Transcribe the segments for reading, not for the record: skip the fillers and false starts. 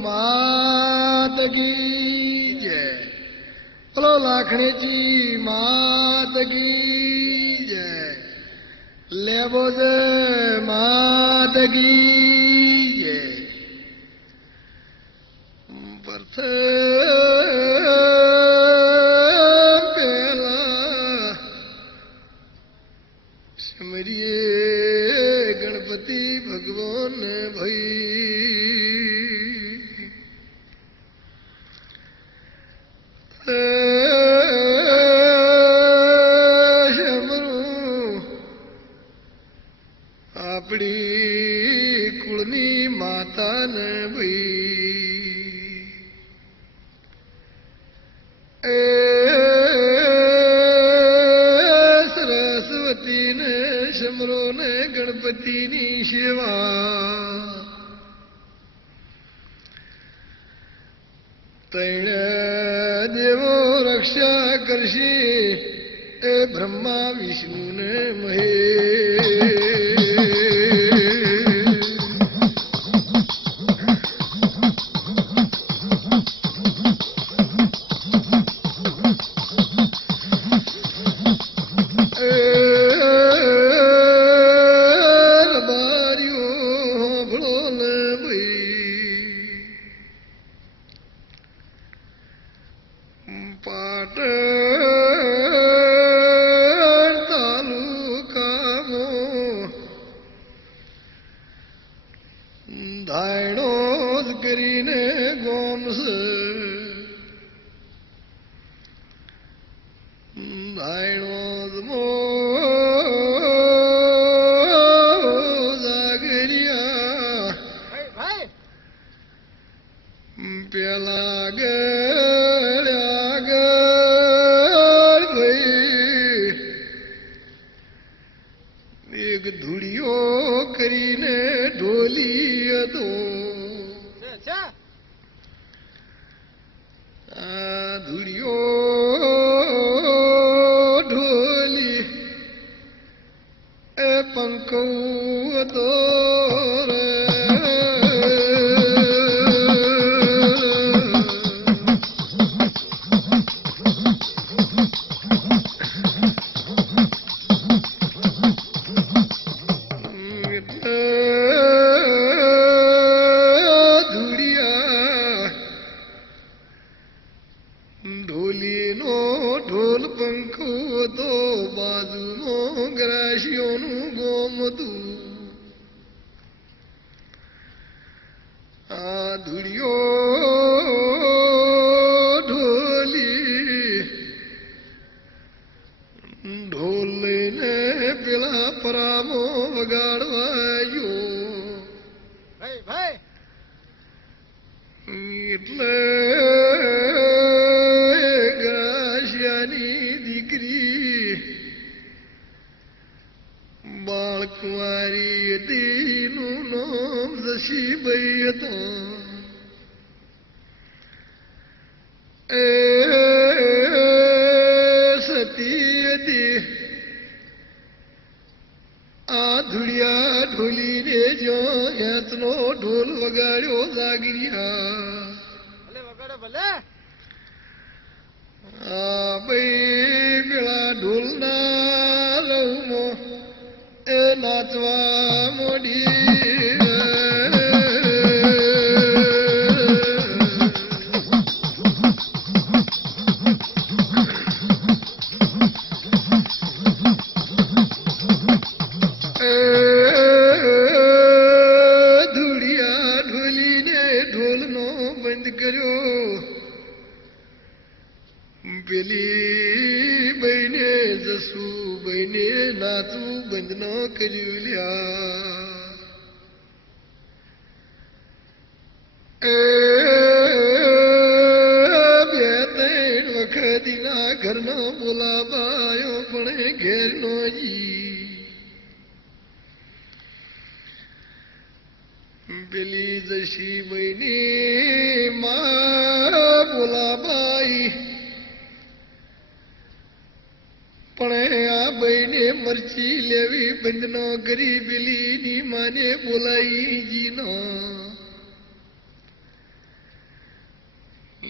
मात की जय। बोलो लाखणीची मात की जय। लेबोज मात की जय। पेला सिमरिए गणपति भगवान भई। આપણી કુળની માતાને ભઈ એ સરસ્વતીને સમરો ને ગણપતિની સેવા તૈણે દેવો રક્ષા કરશે એ બ્રહ્મા વિષ્ણુ ને મહેશ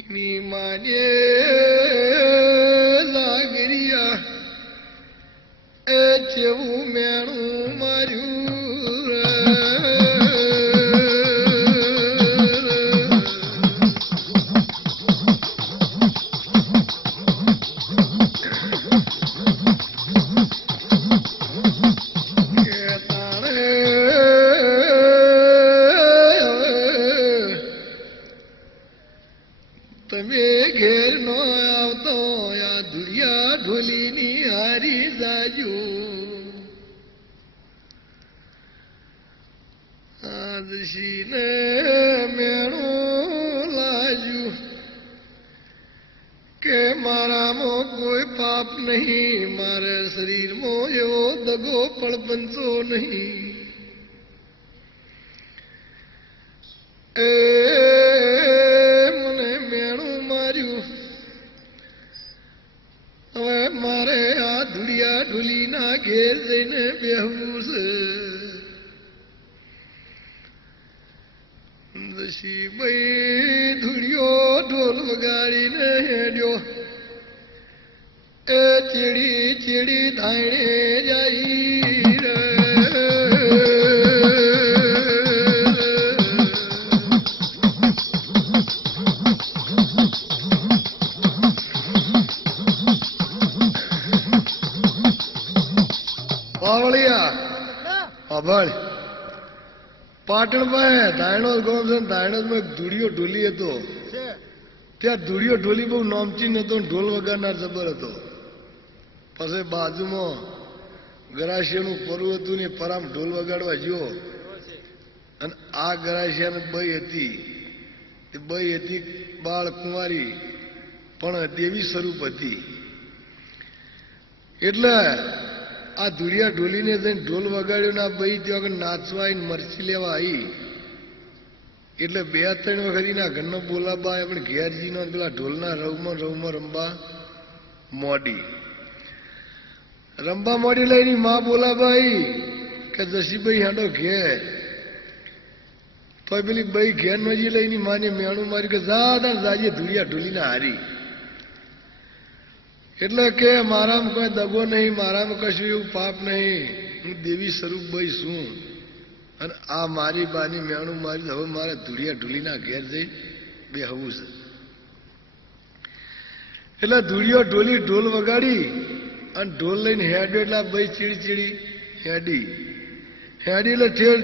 ની માને લાગરિયા એ જેવું મેણું માર્યું તમે ઘેર નો આવતો આ ધુરિયા ઢોલીની હારી જાજો આદશીને મેણું લાજ્યું કે મારામાં કોઈ પાપ નહીં મારે શરીરમાં એવો દગો પણ બનતો નહીં એ હવે મારે આ ધુડિયા ઢોલીના ઘેર જઈને બેહવું છે દશીભાઈ ધુડિયો ઢોલ વગાડીને હેડ્યો એ ચેડી ચેડી ધાયણે જાય રે અભળ પાટણ માં ધાયણો ગામ છે ધાયણો માં એક ધૂળિયો ઢોલી હતો ત્યાં ધૂળિયો ઢોલી બહુ નામચીન હતો ઢોલ વગાડનાર જબર હતો પછી બાજુમાં ગરાશિયાનું પરવું હતું ને પરામ ઢોલ વગાડવા ગયો અને આ ગરાશિયાને બઈ હતી એ બઈ હતી બાળ કુંવારી પણ દેવી સ્વરૂપ હતી એટલે આ ધુરિયા ઢોલીને જઈને ઢોલ વગાડ્યો ના ભાઈ ત્યાં આગળ નાચવા આવીને મરચી લેવા આવી એટલે 2-3 વખત ના ઘરનો બોલાબા આપણે ઘેરજીનો પેલા ઢોલના રવમાં રમવા મોડી લઈને માં બોલાબાઈ કે જસીભાઈ હાડો ઘેર તો પેલી ભાઈ ઘેર નજી લઈને માને મેણું માર્યું કે જાજે ધુરિયા ઢોલીના હારી એટલે કે મારામાં કોઈ દગો નહીં મારામાં કશું એવું પાપ નહીં હું દેવી સ્વરૂપ ભાઈ છું અને આ મારી બાની મેણું મારી હવે મારે ધુડિયા ઢોલીના ઘેર જઈ બેહવું છે એટલે ધુડિયો ઢોલી ઢોલ વગાડી અને ઢોલ લઈને હેડ્યો એટલે ભાઈ ચીડી હેડી એટલે ઠેર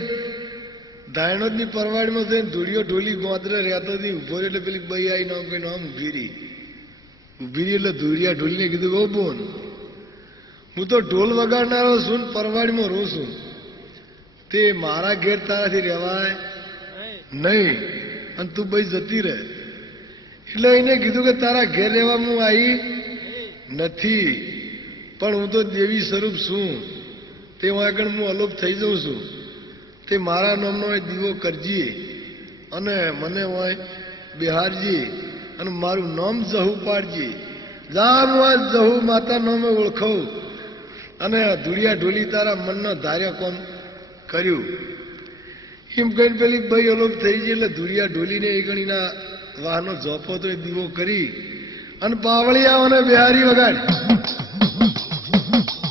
ધાયણોદની પરવાડીમાં જઈને ધુડિયો ઢોલી ગોંદરે રહેતો હતી ઉભો એટલે પેલી ભાઈ આવી નામ કોઈ નામ ઉભી રહી એટલે ધુરિયા ઢોલીને કીધું બહુ બોન હું તો ઢોલ વગાડનારો છું ને પરવાડીમાં રહું છું તે મારા ઘેર તારાથી રહેવાય નહીં અને તું ભાઈ જતી રહે એટલે એને કીધું કે તારા ઘેર રહેવા હું આવી નથી પણ હું તો દેવી સ્વરૂપ છું તે આગળ હું અલોપ થઈ જાઉં છું તે મારા નામનો દીવો કરજી અને મને હોય બિહારજી અને મારું નામ જહુ પાડજી જા હું આ જહુ માતા નામે ઓળખું અને ધુરિયા ઢોલી તારા મનનો ધાર્ય કોમ કર્યું એમ કહીને પેલી ભાઈ અલોપ થઈ ગઈ એટલે ધુરિયા ઢોલીને એ ગણીના વાહનો જોપો તો એ દીવો કરી અને પાવળિયા અને બિહારી વગાડ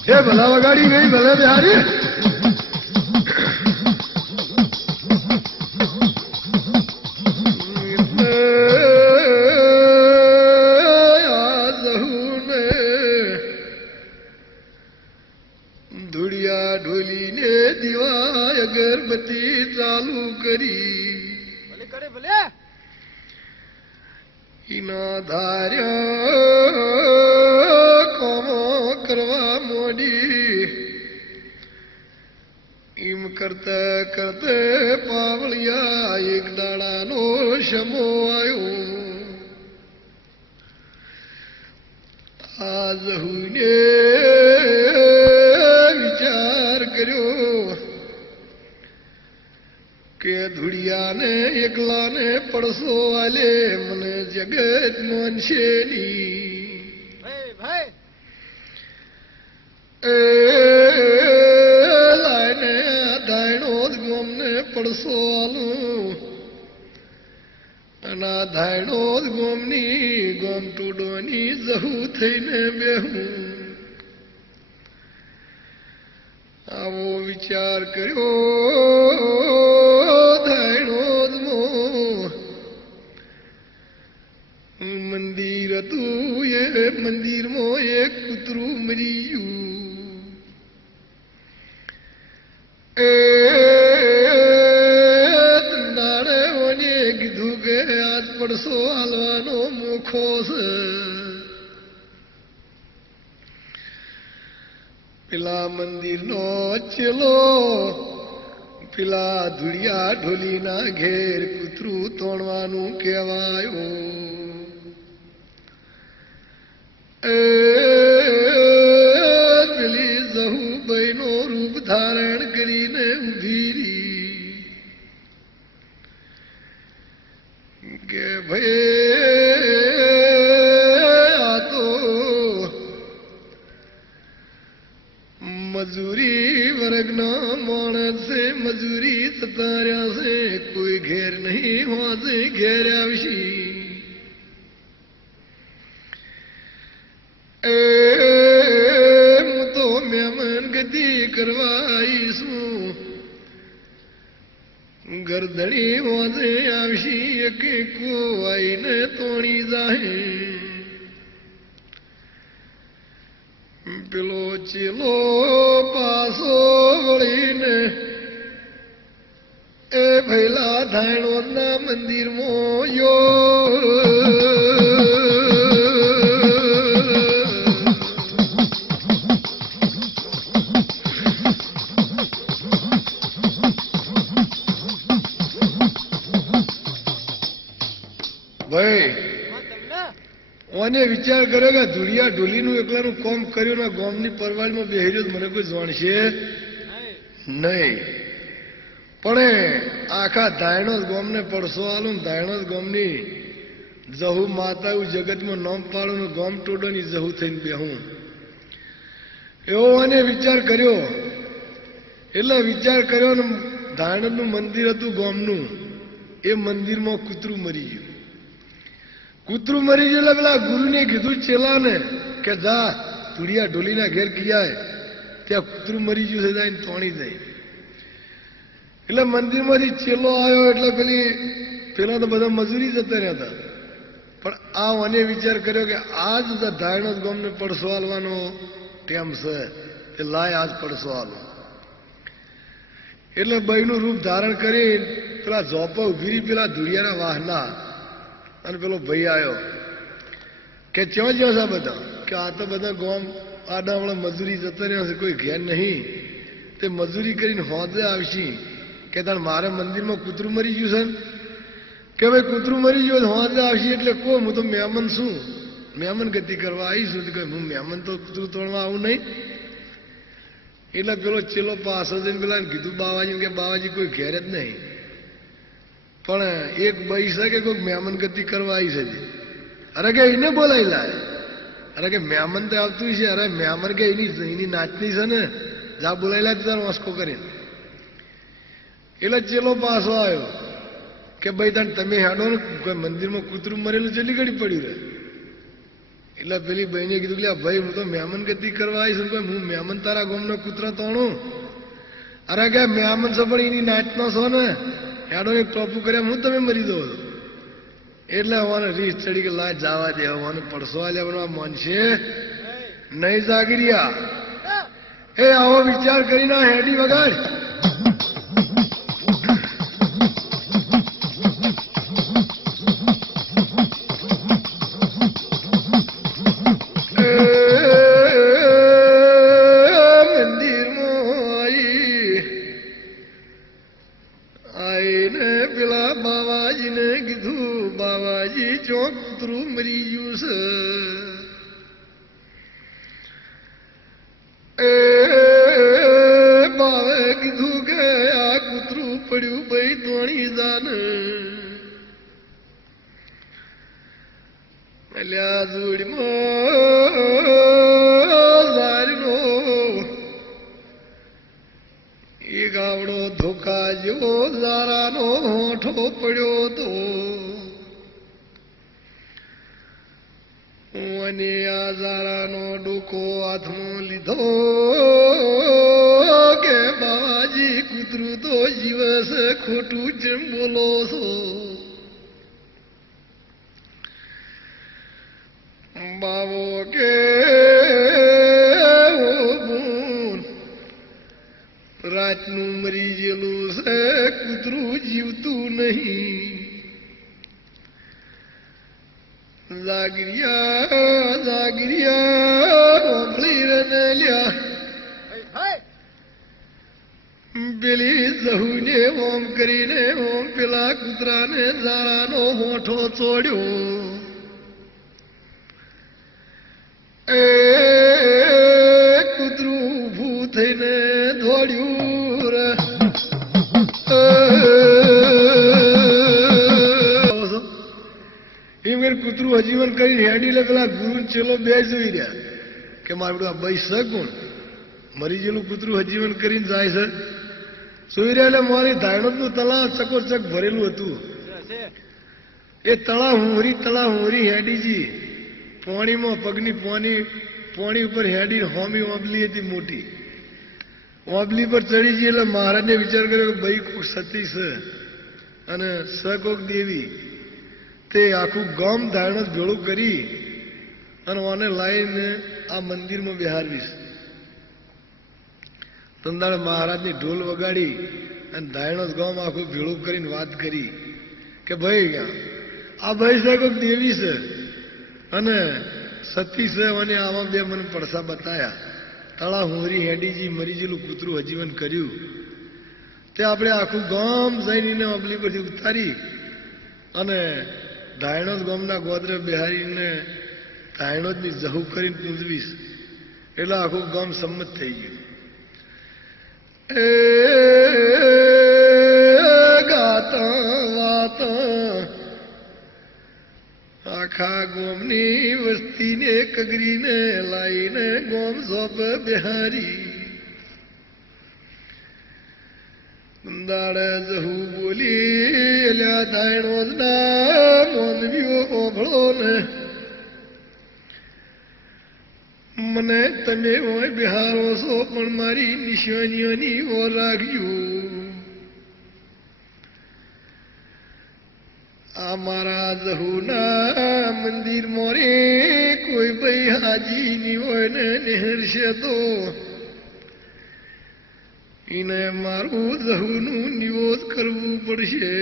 એ ભલા વગાડી ગઈ ભલે બિહારી ધુડિયા ઢોલીને દીવા અગરબત્તી ચાલુ કરી ઈના ધાર્યા કોમો કરવા મોડી એમ કરતા કરતા પાવળિયા એક દાડાનો શમો આવ્યો આ જહુને વિચાર કર્યો કે ધુડિયાને એકલાને પડસો આલે મને જગત માનશે ની લાઈને ધાયણો જ ગોમને પડસો આલું અને આ ધાયણો ગોમની ગોમ ટોડોની જહુ થઈને બેહું આવો વિચાર કર્યો ધાયણો મંદિર હતું એ મંદિરમાં એક કૂતરું મરી ગયું એ નાણે ઓને કીધું કે આજ પડસો હાલવાનો મોખો છે પેલા મંદિરનો ચેલો પેલા ધુળિયા ઢોલીના ઘેર કૂતરું તોડવાનું કહેવાયો પેલી જહુભાઈ નો રૂપ ધારણ કરીને ઉભી રહી કે ભાઈ આ તો મજૂરી વર્ગના માણસ છે મજૂરી સતાર્યા છે કોઈ ઘેર નહીં હોશે ઘેર આવશી હું તો મહેમાન ગતિ કરવા આવીશું ગરદણી હોજે આવશી એકે કો આઈને તોણી જાહે પેલો ચેલો પાસો વળીને એ ભૈલા ધાયણોદના મંદિરમાં ઓને વિચાર કર્યો કે ધુળિયા ઢોલીનું એકલાનું કોમ કર્યું ને ગોમની પરવાળમાં બેહર્યો મને કોઈ જાણશે નહીં પણ આખા ધાયણો ગોમને પડસો આલું ધાયણો ગોમની જહુ માતા જગતમાં નામ પાડું ને ગોમ ટોડોની જહુ થઈને બેહું એવો મને વિચાર કર્યો એટલે વિચાર કર્યો ને ધાયણોનું મંદિર હતું ગોમનું એ મંદિરમાં કૂતરું મરી ગયું કૂતરું મરી ગયું એટલે પેલા ગુરુને કીધું ચેલાને કે જા ધુળિયા ઢોલીના ઘેર કિયાય ત્યાં કૂતરું મરી ગયું છે જાય તોણી જાય એટલે મંદિરમાંથી ચેલો આવ્યો એટલે પેલા તો બધા મજૂરી જતા રહ્યા હતા પણ આ મને વિચાર કર્યો કે આજ ધાયણો ગામને પડસો હાલવાનો ટેમ છે તે લાય આજ પડસો હાલો એટલે બહેનું રૂપ ધારણ કરી પેલા ઝોપા ઉભી રહી પેલા ધુળિયાના વાહના અને પેલો ભાઈ આવ્યો કે ક્યાં જ્યાં છે બધા કે આ તો બધા ગોમ આડાવડા મજૂરી જતા રહ્યા છે કોઈ ઘેર નહીં તે મજૂરી કરીને હોદે આવશી કે તાર મારે મંદિરમાં કૂતરું મરી ગયું છે કે ભાઈ કૂતરું મરી ગયું હોદે આવશી એટલે કો હું તો મહેમાન છું મહેમાન ગતિ કરવા આવીશું કે હું મહેમાન તો કૂતરું તોડવા આવું નહીં એટલે પેલો ચેલો પાછો જઈને પેલા કીધું બાવાજી કે બાવાજી કોઈ ઘેર જ નહીં પણ એક ભાઈ છે કે કોઈ મહેમાન ગતિ કરવા આવી છે અરે કે એને બોલાવી લાય અરે કે મહેમાન તો આવતું છે અરે મહેમાન કે એની નાચની છે ને જા બોલાવી લાય તારો વાસ્કો કરીને એટલે ચેલો પાછો આવ્યો કે ભાઈ તાર તમે હેડો ને કોઈ મંદિરમાં કૂતરું મરેલું ચેલી ઘડી પડ્યું રે એટલે પેલી બહેને કીધું કે ભાઈ હું તો મહેમાન ગતિ કરવા આવી છું હું મહેમાન તારા ગામનો કૂતરા તોણું અરે કે મહેમાન છો પણ એની નાચનો છો ને હેડો એક ટોપું કર્યા હું તમે મરી દો એટલે હવાને રીસ ચડી કે લાય જવા દે હવાને પડસો આલ્યા મનશે નહીં જાગરિયા એ આવો વિચાર કરીને હેડી વગાડ કૂતરું મરી ગયું છે બાવે કીધું કે આ કૂતરું પડ્યું ભાઈ તોણી જાને અલ્યા જોડીમાં એ ગાવડો ધોકા જેવો ઝારાનો હોઠો પડ્યો તો અને આ ઝારાનો ડોકો હાથમાં લીધો કે બાવાજી કૂતરું તો જીવસ ખોટું જેમ બોલો છો. બાવો કે રાતનું મરી ગયેલું છે કૂતરું જીવતું નહીં. જાગરિયા ઓમળી રને લ્યા પેલી જહુને ઓમ કરીને ઓમ પેલા કૂતરાને ઝારાનો હોઠો ચોડ્યો. એ કૂતરું ઊભું થઈને દોડ્યું રે. એમ કૂતરું હજીવન કરીને હેડી લે પેલા ગુરુ ચેલો બે જોઈ રહ્યા કે મારે બધું આ ભાઈ સ કોણ મરી ગયેલું કૂતરું હજીવન કરીને જાય છે. જોઈ રહ્યા એટલે મારી ધાયણોદ નું તળાવ ચકોચક ભરેલું હતું. એ તળાવ હુંરી હેડીજી પોણીમાં પગની પોણી ઉપર હેડી હોમી ઓબલી હતી મોટી. ઓબલી પર ચડી જઈ એટલે મહારાજને વિચાર કર્યો કે ભાઈ કોક સતી છે અને સ કોક દેવી. તે આખું ગામ ધારણસ ભેળું કરી અને ઓને લાવીને આ મંદિરમાં બેહારવીશ. તંદાળ મહારાજની ઢોલ વગાડી અને ધારણસ ગામ આખું ભેળું કરીને વાત કરી કે ભાઈ આ ભાઈ છે કોઈક દેવી છે અને સતી છે અને આમાં બે મને પડસા બતાયા. તળા હોરી હેડીજી મરી ગયેલું કૂતરું હજીવન કર્યું. તે આપણે આખું ગામ જઈને અબલી પરથી ઉતારી અને ધાયણોદ ગામના ગોદરે બિહારીને ધાયણોદની જહુ કરીને પૂંજવીશ એટલે આખું ગામ સંમત થઈ ગયું. એ ગાતા વાતા આખા ગોમની વસ્તીને કગરીને લાઈને ગોમ સોપ બિહારી. દાડે જહુ બોલી એલ્યા ધાયણોદ ના મોનવીઓ ઓભળો ને મને તમે હોય બિહારો છો પણ મારી નિશાનીઓની ઓર રાખજો. આ મારા જહુના મંદિર મોરે કોઈ ભાઈ હાજીની હોય ને નિહરશે તો એને મારું જહુનું નિવોદ કરવું પડશે.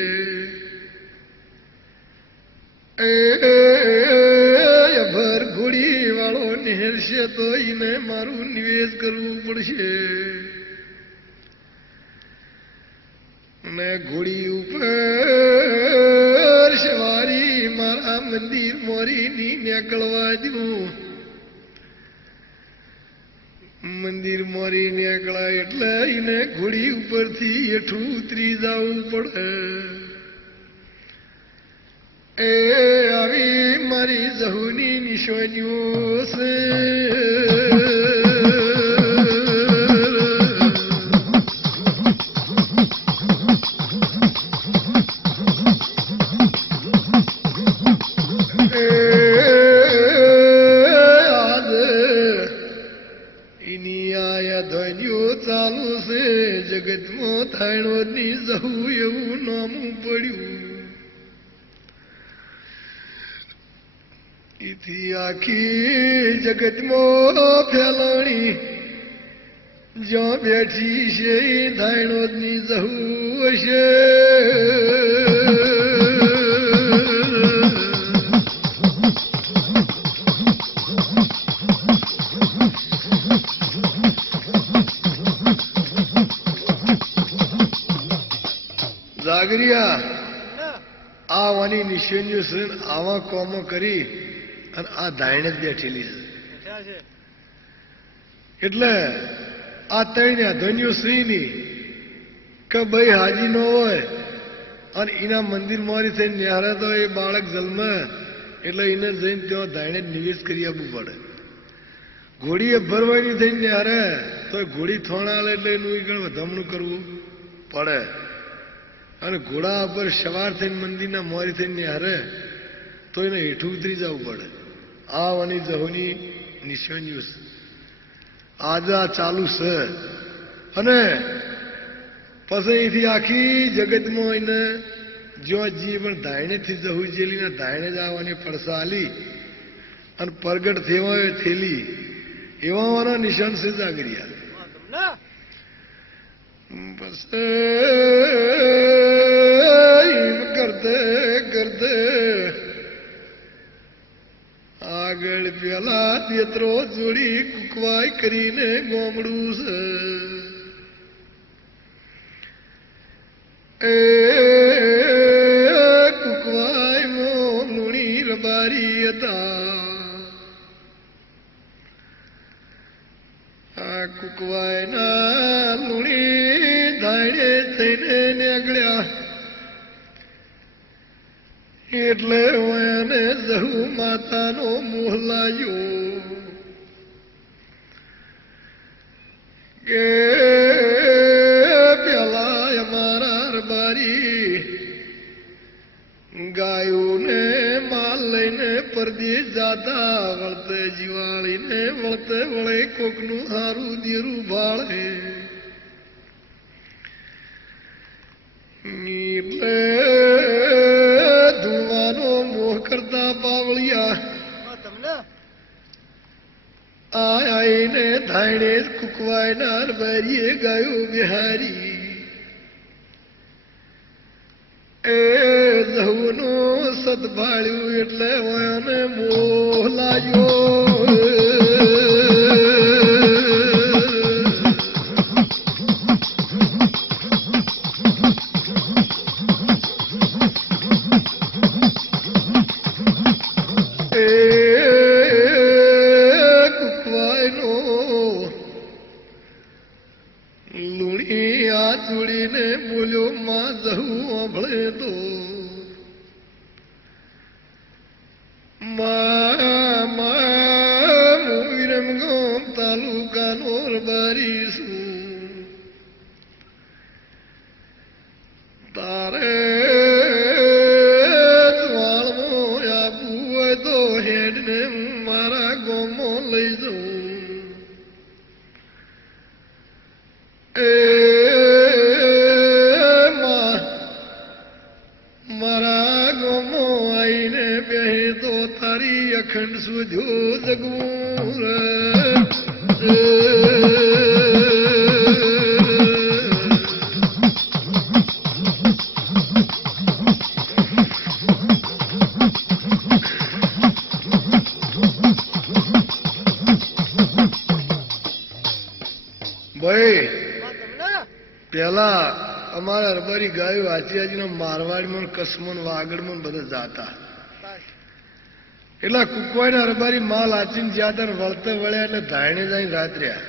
ભર ઘોડી વાળો નિહરશે તો એને મારું નિવેદ કરવું પડશે. અને ઘોડી ઉપર સવારી મારા મંદિર મોરીની નીકળવા દઉં. મંદિર મોરી નીકળાય એટલે એને ઘોડી ઉપરથી હેઠું ઉતરી જવું પડે. એ આવી મારી જહુની નિશાનીઓ છે. ચાલુ છે જગતમાં ધાયણોદની જહુ એવું નામું પડ્યું. એથી આખી જગતમાં ફેલાણી જ્યાં બેઠી છે ધાયણોદની જહુ હશે. જાગરિયા આ વાની નિશાનીઓ છે આવા કોમો કરી અને આ ધાયણે જ બેઠેલી છે. એટલે આ ત્રણ ધન્યો શ્રીની કે ભાઈ હાજી નો હોય અને એના મંદિર મારી થઈને નિહારે તો એ બાળક જન્મ એટલે એને જઈને ત્યાં ધાયણે જ નિવેશ કરી આપવું પડે. ઘોડીએ ભરવાની થઈને નિહારે તો ઘોડી થોણાલે એટલે એનું ધમણું કરવું પડે. અને ઘોડા ઉપર સવાર થઈને મંદિરના મોરી થઈને નિહારે તો એને હેઠું ઉતરી જવું પડે. આવવાની જહોની નિશાનીઓ છે. આજે આ ચાલુ છે અને પછી અહીંથી આખી જગતમાં એને જો જી પણ ધાયણેથી જવું જેલી ને ધાયણે જ આવવાની પડસા આલી અને પ્રગટ થવા થેલી એવા નિશાન છે જાગરિયા. બસ કરતે કરતે આગળ પેલા નેત્રો જોડી કુકવાય કરીને ગોમડું છે. કુકવાય મો લુણી રબારી હતા. આ કુકવાય ના લુણી ધાયણે થઈને નીકળ્યા એટલે એને જહુ માતાનો મોહ લાગ્યો કે પેલા અમારા રબારી ગાયોને માલ લઈને પરદેશ જાતા વળતે જીવાળીને વળતે વળે કોકનું હારું દેરું ભાળે એટલે ધુવાનો મોહ કરતા પાવળિયા આઈને ધાયણે જ કુકવાયના રબારીએ ગાયો બિહારી એ જહુનું સદભાળ્યું એટલે એને મોહ લાગ્યો. કુકવાયનો લુણી આ ચૂડીને બોલ્યો માં જહુ ભળે તો વિરમગામ તાલુકાનો રબારી છું. તારે વાળમાં આપવું હોય તો હેડને હું મારા ગામમાં લઈ જાઉં. મારા ગામમાં આવીને બેહે તો તારી અખંડ સુધ્યો જગવું ભાઈ. પેલા અમારા રબારી ગાયો આચીયાજીના મારવાડીમાં કસમન વાગડમાં બધા જાતા એટલે કુકવાયના રબારી માલ આચીને જ્યાં હતા વળતે વળ્યા એટલે ધાયણે જઈને રાત રહ્યા.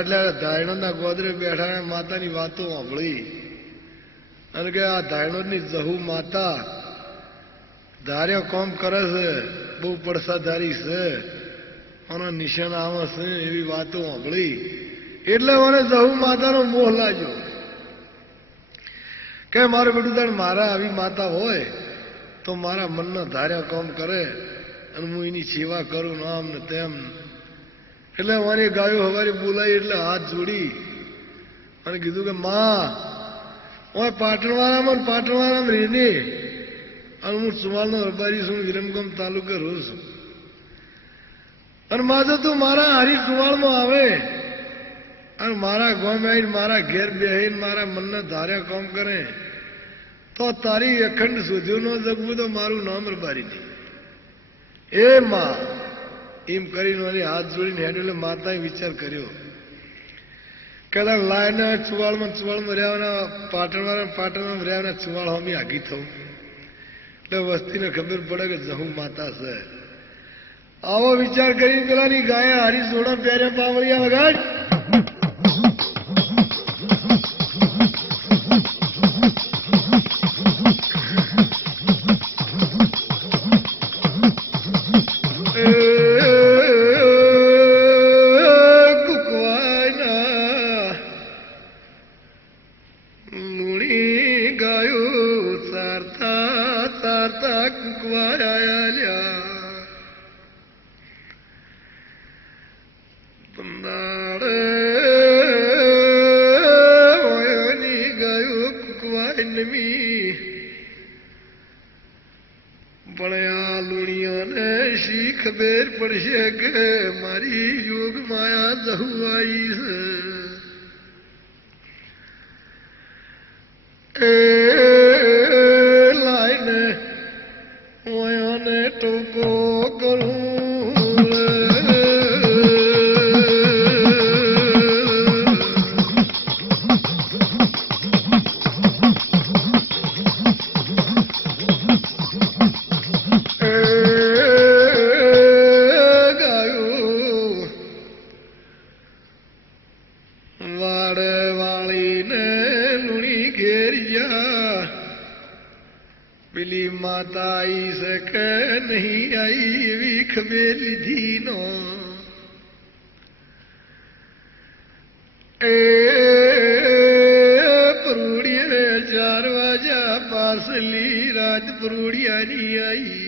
એટલે ધાયણોના ગોદરે બેઠા માતાની વાતો સાંભળી અને કે આ ધાયણોની જહુ માતા ધાર્યો કોમ કરે છે, બહુ પડસાધારી છે, આનો નિશાન આવે છે એવી વાતો સાંભળી એટલે મને જહુ માતાનો મોહ લાગ્યો કે મારું બેટું તાણ મારા આવી માતા હોય તો મારા મનના ધાર્યા કામ કરે અને હું એની સેવા કરું ને આમ ને તેમ. એટલે મારી ગાયો હવારી બોલાવી એટલે હાથ જોડી અને કીધું કે માં હું પાટણવાળામાં રહીને અને હું સુવાલનો રબારી છું, વિરમગામ તાલુકે રહું છું. અને માજો તું મારા હારી સુવાળમાં આવે અને મારા ગામ આવીને મારા ઘેર બેહીને મારા મનના ધાર્યા કામ કરે તો તારી અખંડ સુધ્યું ન જગવું તો મારું નામ રબારી નહીં. એ માં એમ કરીને મારી હાથ જોડીને હેડ એટલે માતાએ વિચાર કર્યો કે લાયને ચુવાળમાં રહેવાના પાટણમાં રહેવાના ચુવાળ હોમી આગી થવું એટલે વસ્તીને ખબર પડે કે જહુ માતા છે. આવો વિચાર કરીને પેલાની ગાય હારી જોડા પહેર્યા પાવળિયા વગાડ કુકવાય આયા પણ આ લુણિયાને શી ખબર પડશે કે મારી યોગ માયા જહુઆઈ છે લાઈને ઓયાને ટોકો કરું પેલી માતા આઈ શકે નહીં આઈ એવી ખબર લીધી નો એ પરોડીએ 4 વાગ્યા પાર્સલી રાત પરોડિયાની આઈ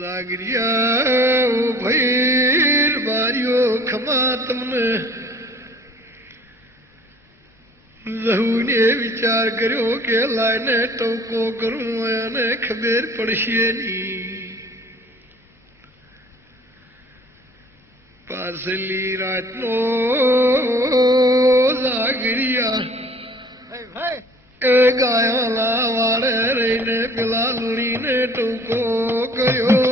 લાગરિયા ઓ ભાઈ બારીઓ ખમા તમને જહુને વિચાર કર્યો કે લાઈને ટોકો કરું અને ખબર પડશે નહીં પાર્સલી રાતનો જાગરિયા એ ગાયાલા વાળે રહીને પેલા લુણીને ટોકો કર્યો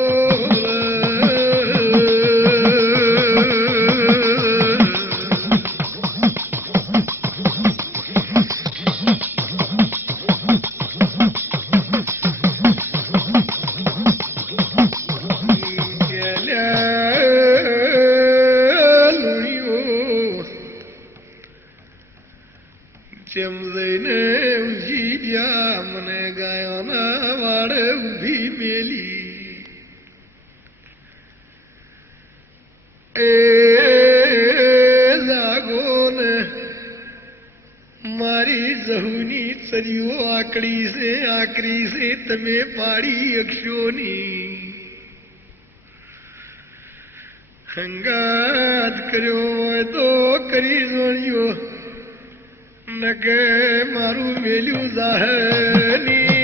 જેમ જઈને ઊંઘી ગયા મને ગાયોના વાડે ઊભી મેલી એ જાગો ને મારી જહુની ચરીઓ આકરી છે તમે પાડી અક્ષો ની હંગાત કર્યો હોય તો કરી જોડ્યો નકે મારું વેલ્યું જાહની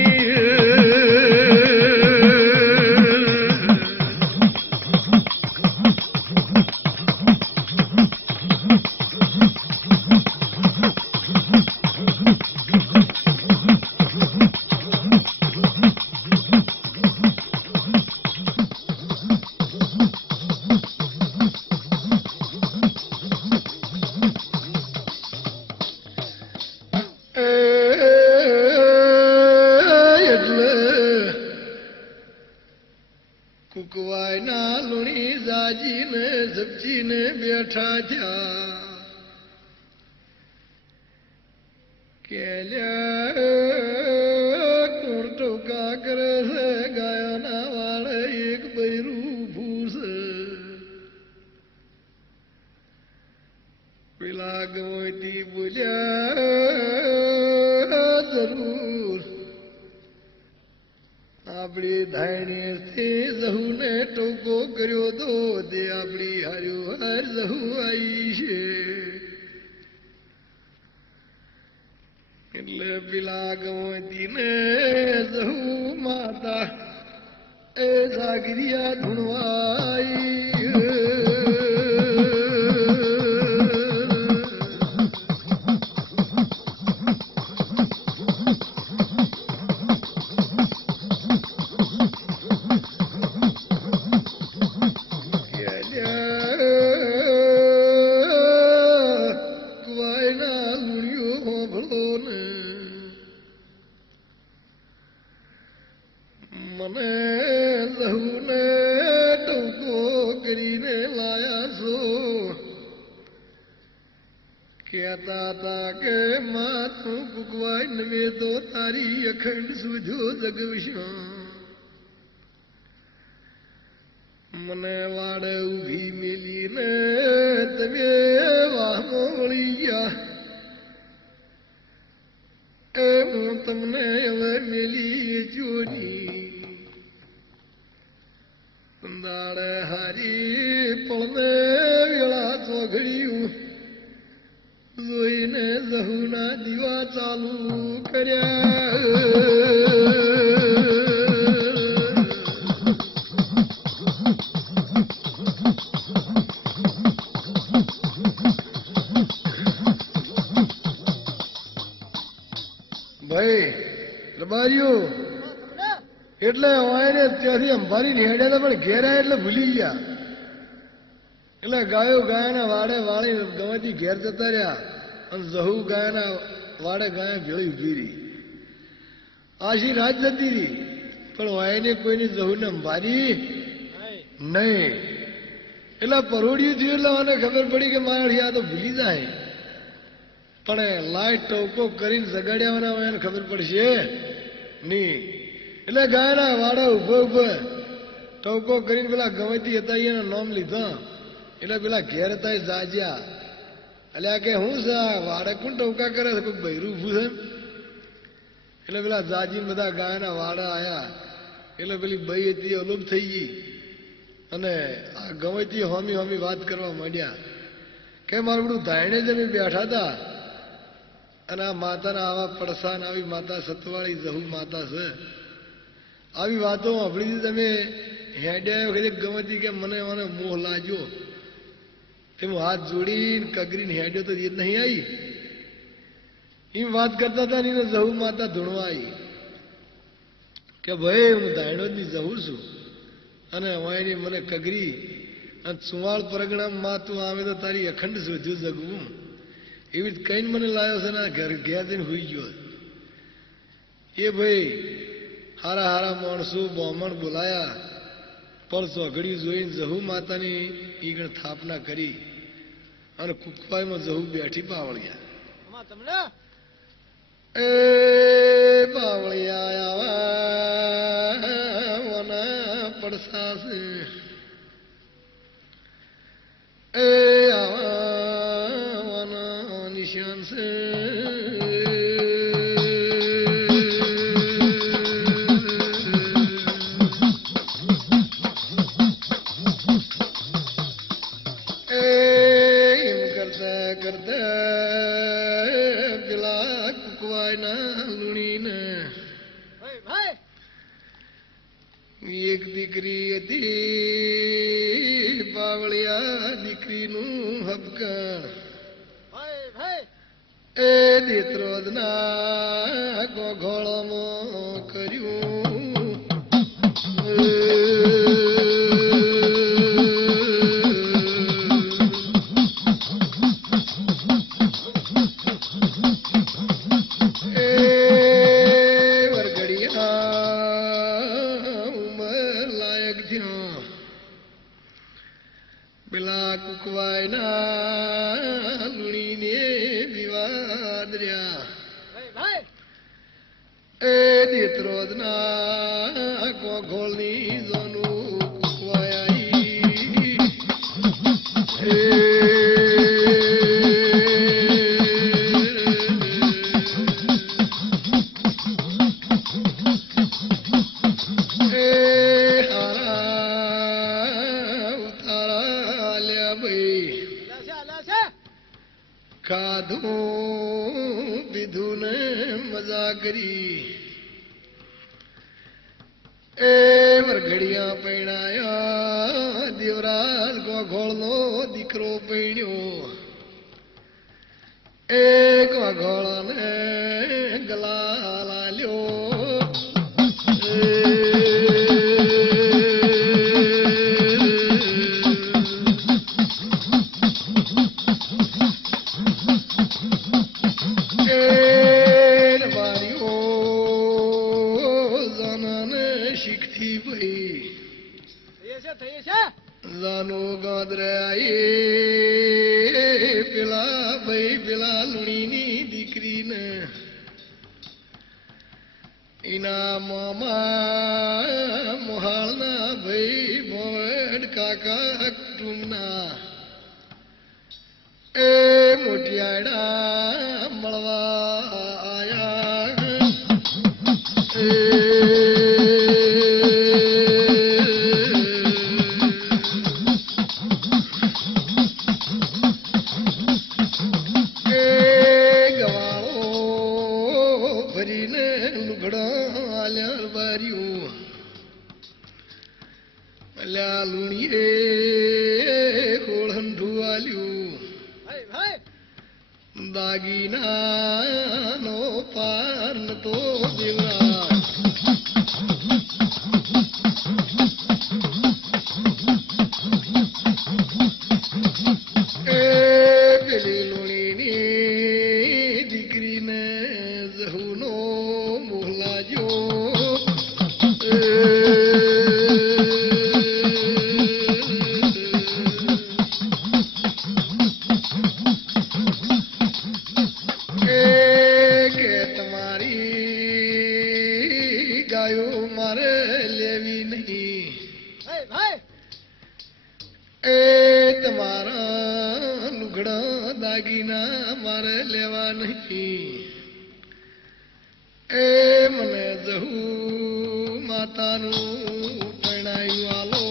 કુકવાયના લુણી જાજીને સબ્જીને બેઠા થયા કેલ્યા કોર ટોકા કરે છે ગાયાના વાળે એક બૈરું ઊભું છે પેલા ગવતી બોલ્યા જરૂર આપણી ધાયણીથી જહુને ટોકો કર્યો તો તે આપણી હાર્યો હાર જહુ આવી છે એટલે પેલા ગવતીને જહુ માતા એ જાગરિયા ધૂણવાઈ મને જહુને ટોકો કરીને લાયા છો કહેતા હતા કે માં તું કુકવાય નવે તો તારી અખંડ સુજો જગવશા મને વાડે ઊભી મેલીને તમે વાહમાં વળી ગયા એ હું તમને હવે મેલી જોની દાડે હારી પળને વેળા ચોઘડ્યું જોઈને જહુના દીવા ચાલુ કર્યા. ભાઈ રબારીઓ એટલે વાયરે ત્યાંથી અંબારી હેડ્યા હતા પણ ઘેર આવ્યા એટલે ભૂલી ગયા. એટલે ગાયો ગાયાના વાડે વાળી ગવાથી ઘેર જતા રહ્યા અને જહુ ગાયાના વાડે ગાયા ભેળી ઉભી રહી. આશી રાત જતી રહી પણ વાયને કોઈની જહુને અંબારી નહીં. એટલે પરોડિયું થયું એટલે મને ખબર પડી કે મારી આ તો ભૂલી જાય. પણ લાઈટ ટોકો કરીને જગાડ્યા એને ખબર પડશે નહીં. એટલે ગાયના વાડા ઉભો ઉભો ટોકો કરીને પેલા ગવતી હતા એના નામ લીધા. એટલે પેલા ઘેર હતા જાજ્યા. એટલે કે હું છે વાડે કોણ ટોકા કરે છે કોઈ બૈરું ઉભું છે. એટલે પેલા જાજી બધા ગાયના વાડા આયા. એટલે પેલી બઈ હતી અલોપ થઈ ગઈ અને આ ગવતી હોમી હોમી વાત કરવા માંડ્યા કે મારું બધું ધાયણે જ અમે બેઠા હતા અને આ માતાના આવા પડસાન આવી માતા સતવાળી જહુ માતા છે આવી વાતો સાંભળી તમે હેડ્યા વખતે ગમતી કે મને મને મોહ લાગ્યો તે હું હાથ જોડીને કગરીને હેડ્યો તો એ જ નહીં આવી. એમ વાત કરતા હતા ને જહુ માતા ધૂણવા આવી કે ભાઈ હું ધાયણોની જહુ છું અને વાયની મને કગરી અને ચુવાળ પરગણામાં તું આવે તો તારી અખંડ શોધ્યું જગવું એવી કઈ મને લાવ્યો છે ને ઘેર ઘેર જઈને હોઈ ગયો. એ ભાઈ હારા હારા માણસો બ્રાહ્મણ બોલાયા પણ ચોઘડિયું જોઈને જહુ માતાની ઈગણ સ્થાપના કરી અને કુકવાઈમાં જહુ બેઠી પાવળિયા. એ પાવળિયા પડસા છે એ આવા નિશાન છે. એમ કરતા કરતા પેલા કુકવાયના લુણીને એક દીકરી હતી પાવળિયા દીકરીનું હબકણ એ દેત્રોદના ગોઘોળમાં કર્યું. પેલા કુકવાયના લુણીને વિવાદ રહ્યા એ દેત્રોદના ગોઘોળની જોનું કુકવાય ખાધું પીધું ને મજા કરી એ વરઘડિયા પૈણાયા દેવરાજ ગોઘોળનો દીકરો પૈણ્યો એ ગોઘોળને ગલા લાલ્યો. પેલા ભાઈ પેલા લુણીની દીકરીને એના મામા મોહાળના ભાઈ ભોડ કાકા કુટુંબના એ મોટિયાડા મળવા આયા. માર્યું અલ્યા લુણીએ હોળંધું આલ્યું દાગીના નો પાર તો દેવરા એ પેલી લુણીની દીકરીને જહુનો મોહલાજો તમારા લુગડા દાગીના મારે લેવા નહીં એ મને જહુ માતાનું પરણાયું આલો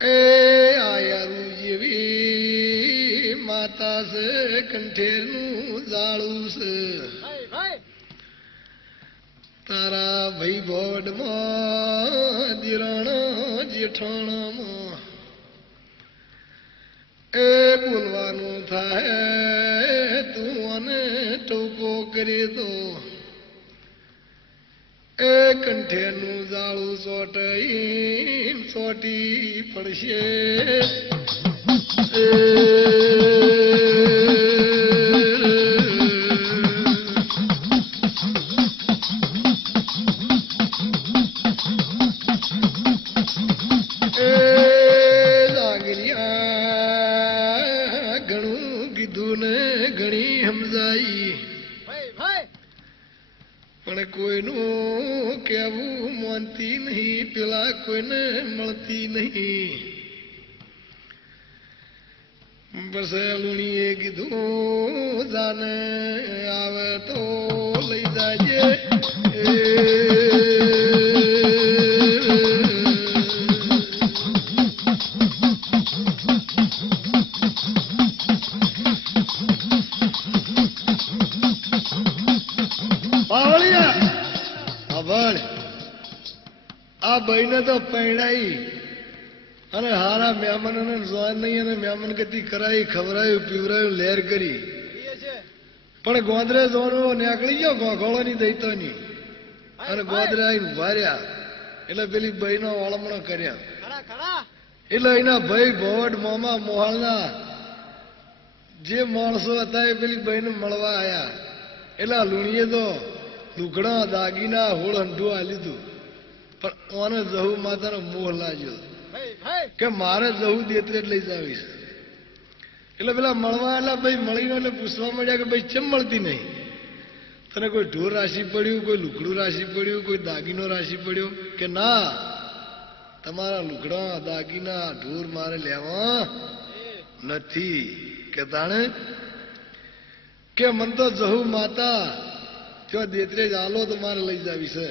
એ આયારું જેવી માતા છે કંઠેરનું જાળું છે તારા ભાઈ ભોડમાં દિરણ જેઠાણમાં એ બોલવાનું થાય તું અને ટોકો કરી દો એ કંઠેનું જાળું ચોટી ચોટી પડશે ઘણું કીધું ને ઘણી સમજાઈ પણ કોઈનું કેવું માનતી નહીં પેલા કોઈને મળતી નહીં બસ લુણીએ કીધું જાને આવે તો લઈ જાજે આ ભાઈને તો પૈણાઈ અને હારા મહેમાનોને જોવા નહીં અને મહેમાન ગતિ કરાવી ખવડાવ્યું પીવરાયું લહેર કરી પણ ગોંદરે જોવાનો નીકળી ગયો ગોળોની દૈતોની અને ગોંદરે આવીને વાર્યા એટલે પેલી ભાઈનો વળમણો કર્યા એટલે એના ભાઈ ભવડ મોમા મોહાલના જે માણસો હતા એ પેલી ભાઈને મળવા આવ્યા એટલે લુણીએ તો લુગડા દાગીના હોળ હંઢું આ લીધું પણ ઓને જહુ માતાનો મોહ લાગ્યો કે મારે જહુ દેતરે લઈ જાવીશ એટલે પેલા મળવા એટલે ભાઈ મળીને એટલે પૂછવા મળ્યા કે ભાઈ ચેમ મળતી નહીં તને કોઈ ઢોર રાશિ પડ્યું કોઈ લુગડું રાશિ પડ્યું કોઈ દાગીનો રાશિ પડ્યો કે ના તમારા લુગડા દાગીના ઢોર મારે લેવા નથી કે તાણે કે મન તો જહુ માતા જો દેતરે જ આલો તો મારે લઈ જાવી છે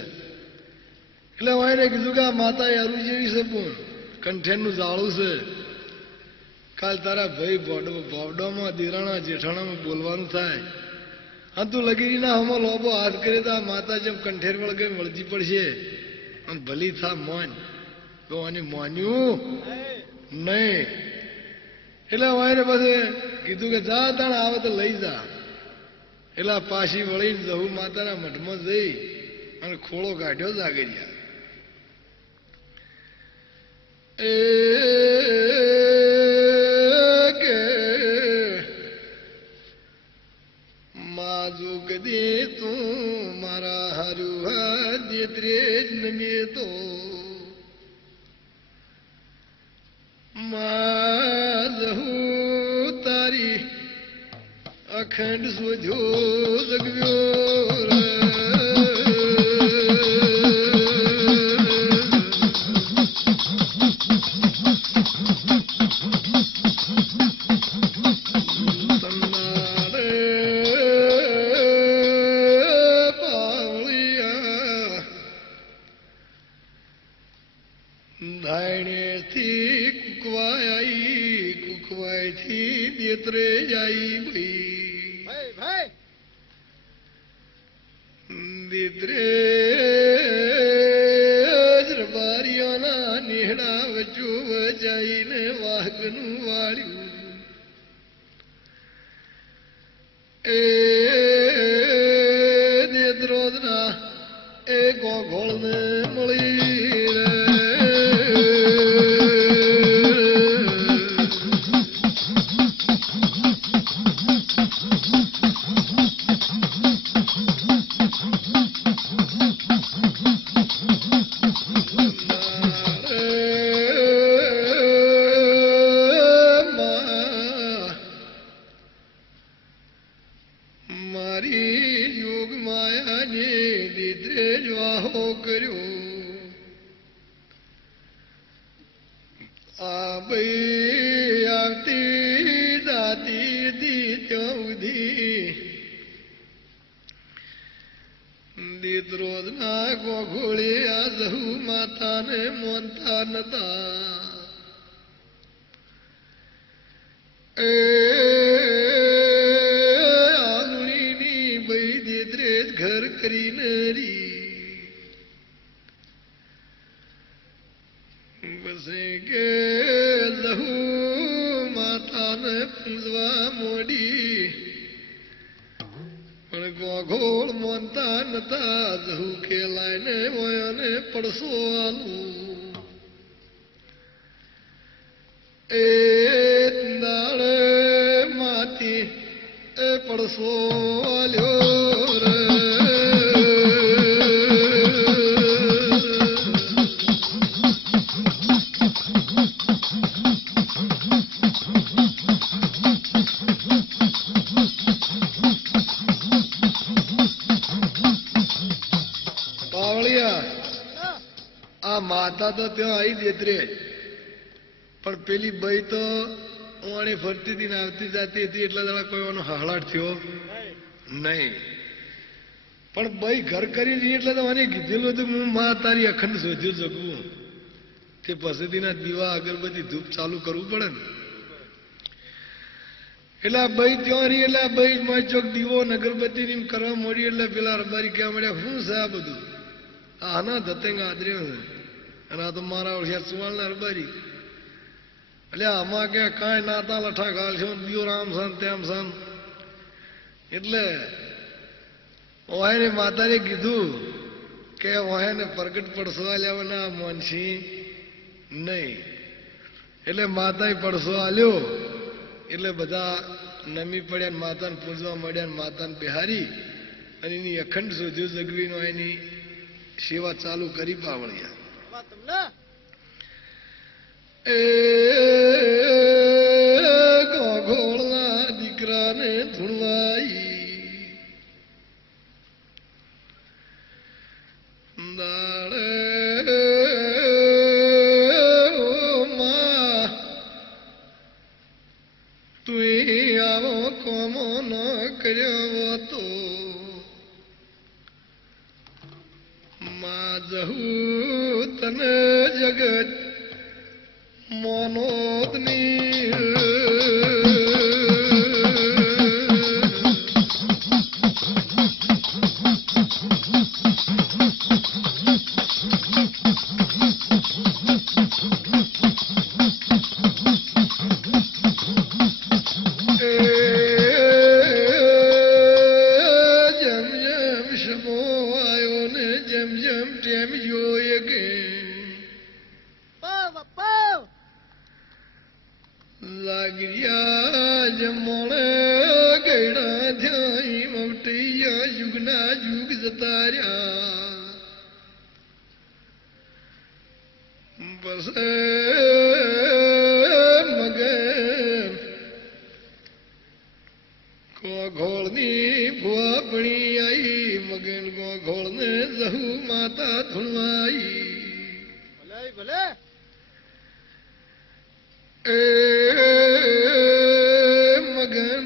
એટલે હું એને કીધું કે આ માતા યારું જેવી છે પણ કંઠેરનું જાળું છે કાલ તારા ભાઈ ભોવડોમાં દિરાણા જેઠાણામાં બોલવાનું થાય હા તું લગી ના હમો લોબો હાથ કરે તો આ માતા જેમ કંઠેર વળગે વળજી પડશે અને ભલી થા મોન તો આને મોન્યું નહીં એટલે હું એને પછી કીધું કે જા તાણ આવે તો લઈ જા એટલે પાછી વળીને જહુ માતાના મઠમાં જઈ અને ખોળો કાઢ્યો જાગરિયા કે મા જોગ દે તું મારા હારું દેતરે જ નમે તો મા જહુ તારી અખંડ સોજો જગવ્યો દાયણેથી કુકવાય આવી, કુકવાયથી દેતરે જાય ભાઈ. દેતરે રબારીઓના નેહડા વચો વચાઈને વાઘનું વાળ્યું. એ દેતરોદના એ ગોઘોળને મળી રે. મારી યોગ માયાને દીધે જવાહો કર્યો. આ ભાઈ આવતી દાતી હતી ત્યાં સુધી દીતરોદના ગોઘોળે આ જહુ માતાને મોનતા નતા. એ ઘર કરીને બસે કે લહુ માતાને પૂજવા મોડી, પણ ગોઘોળ મોનતા નતા. જહુ ખેલાઈને મોયાને પડસો આલું. એ દાડે માતી એ પડસો આલ્યો રે. આ માતા તો ત્યાં આવી દેતરે, પણ પેલી બઈ તો ઓણે ફરતી હતી ને આવતી જાતી હતી. એટલા દાડા કોઈ એનો હહળાટ થયો નહીં. પણ બઈ ઘર કરી રહી એટલે તો મને કીધેલું હતું હું માં તારી અખંડ શોધ્યું શકું. તે પછીના દીવા અગરબત્તી ધૂપ ચાલુ કરવું પડે ને. એટલે આ બઈ ત્યાં રહી. એટલે આ બઈ માં ચોક દીવો અગરબત્તી કરવા મળી. એટલે પેલા રબારી કહેવા મળ્યા શું છે આ બધું? આના ધતેંગ આદર્યો છે અને આ તો મારા ઓળખ્યા સુવાળના રબારી. એટલે આમાં કે કાંઈ નાતા લઠા ગાલશો દિયો રામ સન તેમ સન. એટલે ઓહાને માતાને કીધું કે ઓહાને પ્રગટ પડસો આલ્યા ના મોનસી નહીં. એટલે માતાએ પડસો આલ્યો. એટલે બધા નમી પડ્યા, માતાને પૂજવા મળ્યા, માતાને બિહારી અને એની અખંડ શોધ્યો જગવીનો એની સેવા ચાલુ કરી પાવળિયા. એ ગોઘોળના દીકરાને ધૂણવાઈ દાડે ઓ માં તું આવો કોમો ન કર્યો તો માં જહુ તને જગત મોનોદની જેમ જેમ શમો આવ્યો ને જેમ જેમ ટેમ જોયે કે લાગરિયા જમણે ગયડા ધ્યાઈ મવટૈયા યુગના યુગ જતા રહ્યા. બસ મગન ગોઘોળની ભુવાપણી આવી. મગન ગોઘોળને જહુ માતા ધૂણવાઈ. ભલે એ મગન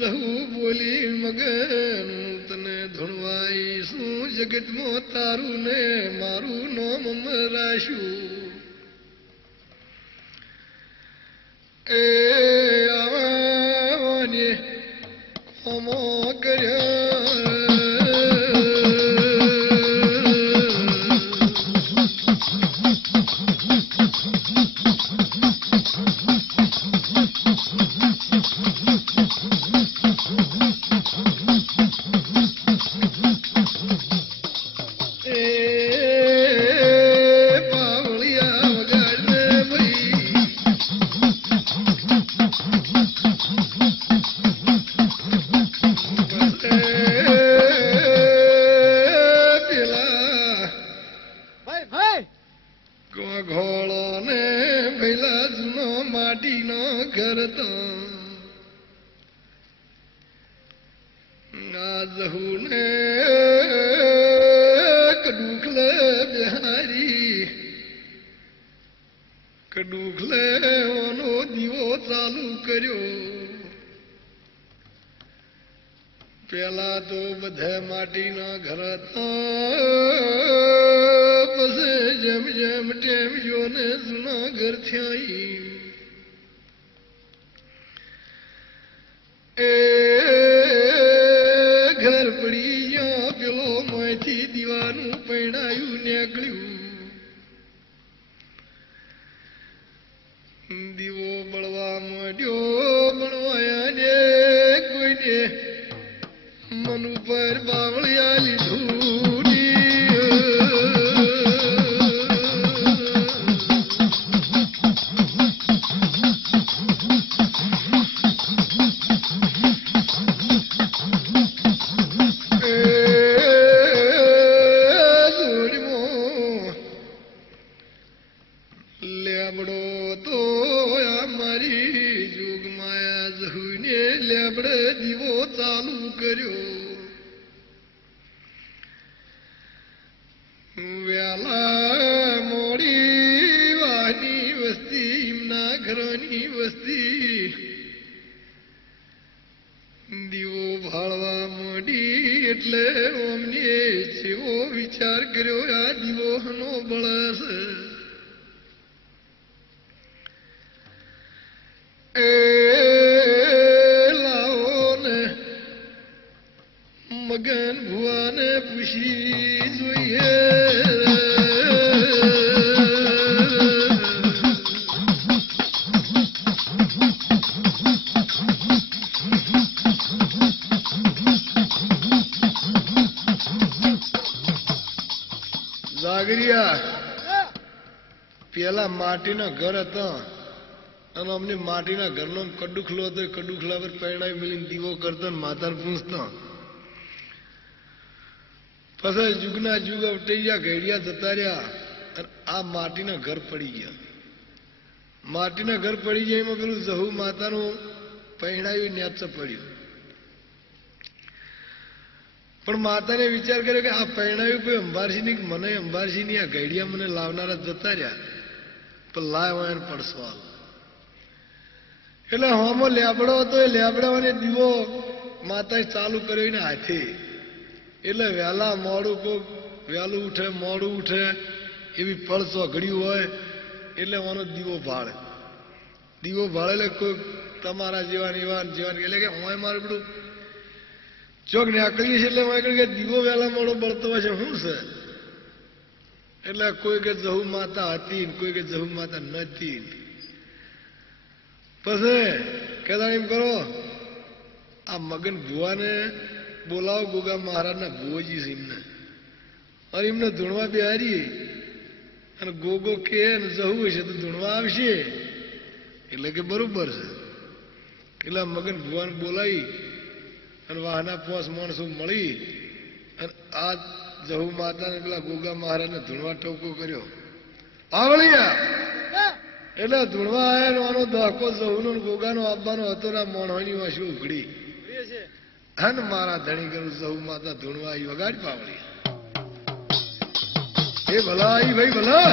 જહુ બોલી મગન તને ધૂણવાઈ શું જગતમાં તારું ને મારું નામ મરાશું એ આવાને કોમો કર્યા કડુખલે ઓનો દીવો ચાલુ કર્યો પેલા તો બધા માટીના ઘર હતા પછી જેમ જેમ ટેમ જો ને જૂના ઘર થયા એ ઘર પડી ગયા પેલો મોંથી દીવાનું પૈણાયું નીકળ્યું દીવો બળવા માંડ્યો બળવાયા ને કોઈને મન ઉપર બાવળિયા લીધું દીવો ભાળવા માંડી એટલે ઓમને જેવો વિચાર કર્યો આ દીવો હનો બળસ એ લાવો ને મગન ભુવાને પૂછી જોઈએ જાગરિયા પેલા માટીના ઘર હતા અને અમને માટીના ઘરનો કડુખલો હતો કડુખલા પર પૈણાઈ મિલીને દીવો કરતો ને માતાને પૂછતા પછી જુગના જુગ અવટાઈ ગયા ઘડિયા જતા રહ્યા અને આ માટીના ઘર પડી ગયા માટીના ઘર પડી ગયા એમાં પેલું જહુ માતાનું પૈણાયું ન્યાચ પડ્યું પણ માતાને વિચાર કર્યો કે આ પૈણાયું કોઈ અંબારસિંહની મને અંબારસિંહની આ ઘડિયા મને લાવનારા જતા રહ્યા પણ લાવ્યા પડસવાલ એટલે હોમો લેબડો હતો એ લેબડાવાને દીવો માતાએ ચાલુ કર્યો એને હાથે એટલે વહેલા મોડું કોક વહેલું ઉઠે મોડું ઉઠે એવી પડસો ઘડ્યું હોય એટલે એનો દીવો ભાળે એટલે કોઈ તમારા જેવા એવા જેવા એટલે કે હું મારું બધું ચોક નીકળીએ છીએ એટલે મારે કે દીવો વહેલા મોડો બળતો હોય છે શું છે એટલે કોઈ કે જહુ માતા હતી કોઈ કે જહુ માતા નથી પછી કહેતા એમ કરો આ મગન ભુવાને બોલાવો ગોગા મહારાજના ભુવોજી છે એમને અને એમને ધૂણવા બેહારીએ અને ગોગો કે જહુ હશે તો ધૂણવા આવશે એટલે કે બરોબર છે એટલે મગન ભુવાને બોલાવી અને વાહના પોસ માણસો મળી અને આ જહુ માતાને પેલા ગોગા મહારાજને ધૂણવા ટોકો કર્યો આવળિયા એટલે ધૂણવા આવ્યા આનો દહકો જહુનો ગોગાનો આપવાનો હતો ને મોણોની વાસી ઉઘડી હન મારા ધણી કરું જહુ માતા ધૂણવા આવી વગાડ પાવળી એ ભલા આવી ભાઈ ભલા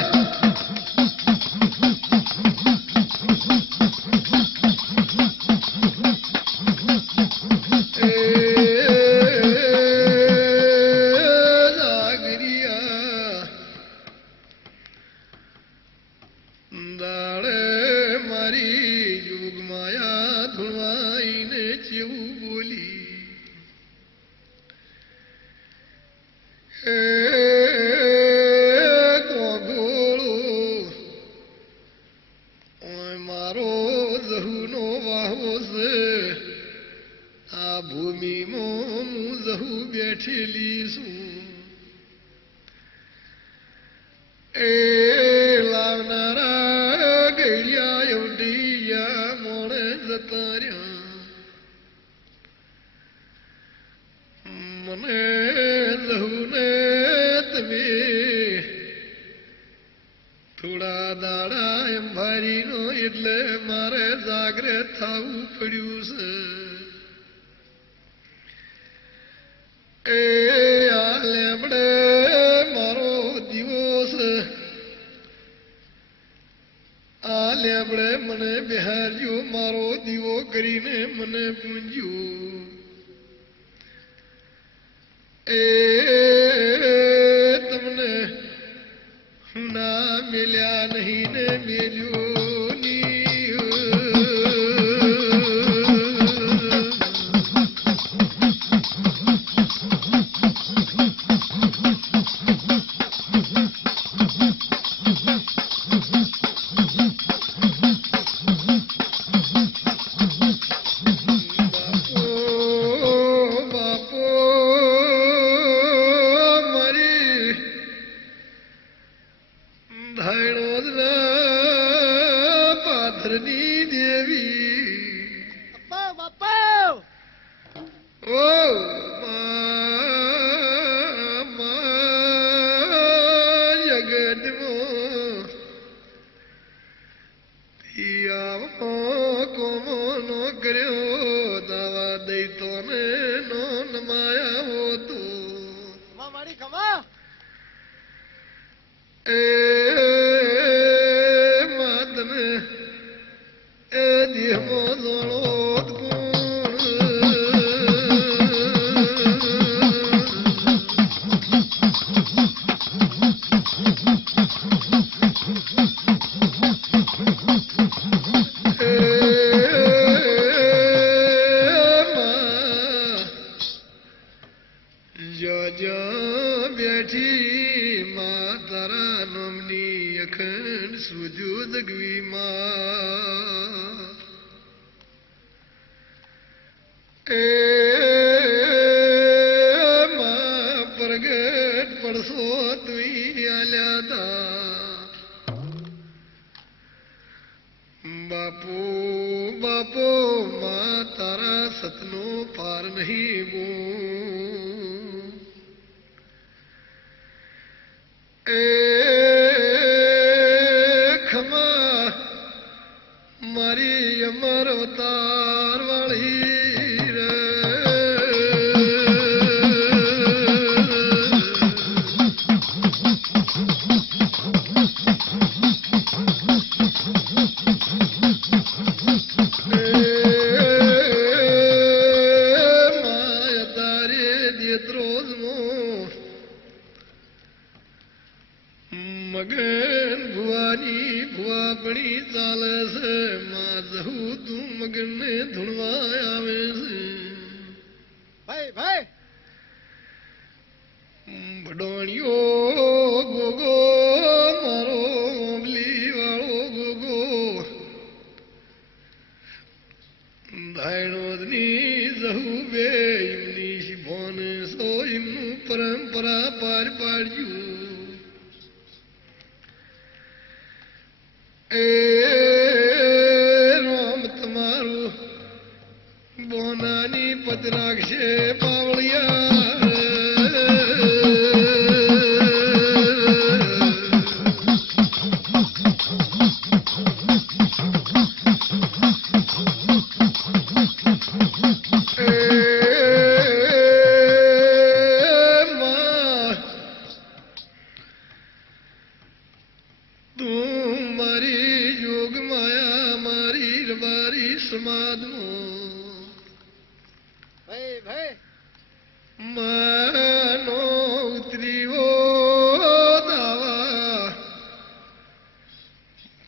દાડે મારી જોગ માયા ધુણવાઈને ચેવું બોલી હે ગોગોળો મારો જહુનો વાહો છે આ ભૂમિમાં હું જહુ બેઠેલી છું એ લાવનારા ગળ્યા એવડિયા મોણે જતા રહ્યા મને જહુને તમે થોડા દાડા એમ ભારીનો એટલે મારે જાગ્રત થવું પડ્યું છે એ આ લેબડે મારો દિવસ આ લેબડે મને બિહાર્યો મારો દીવો કરીને મને પૂંજ્યો એ તમને ના મિલ્યા નહીં ને મેલ્યો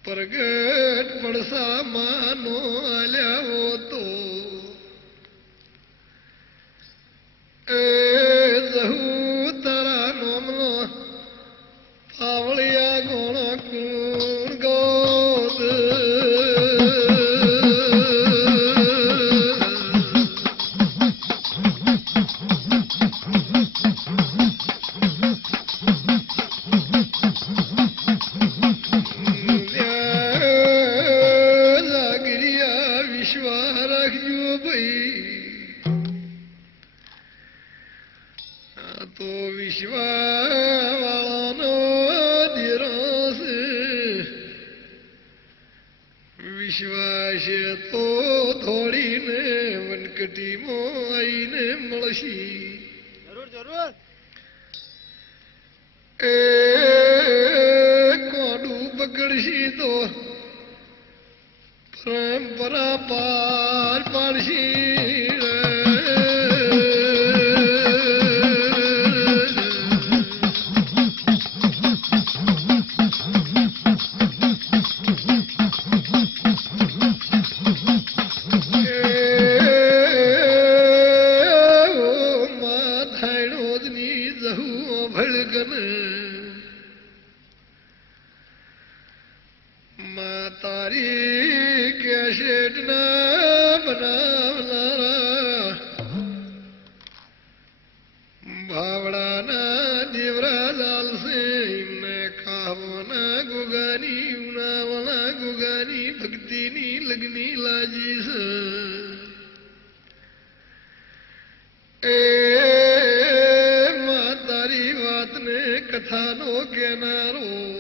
પ્રગટ પડસા માનો આલ્યાવો તો એ જહુ તારા નોમનો પાવળિયા ગોણ કુણ ગોદ લાગરિયા વિશ્વા રાખજો ભાઈ તો વિશ્વાવાળાનો ધીરો છે વિશ્વાસ તો થોડીને વનકટીમાં આવીને મળશી એ કોડું પકડશી તો પરંપરા પાર પાડશી તારી કેસેટ ના બનાવનારા ભાવડાના દેવરા ચાલશે એમને કાહોના ગોગાની ઉનાવાના ગોગાની ભક્તિની લગ્ની લાજી છે એ તારી વાતને કથાનો કેનારો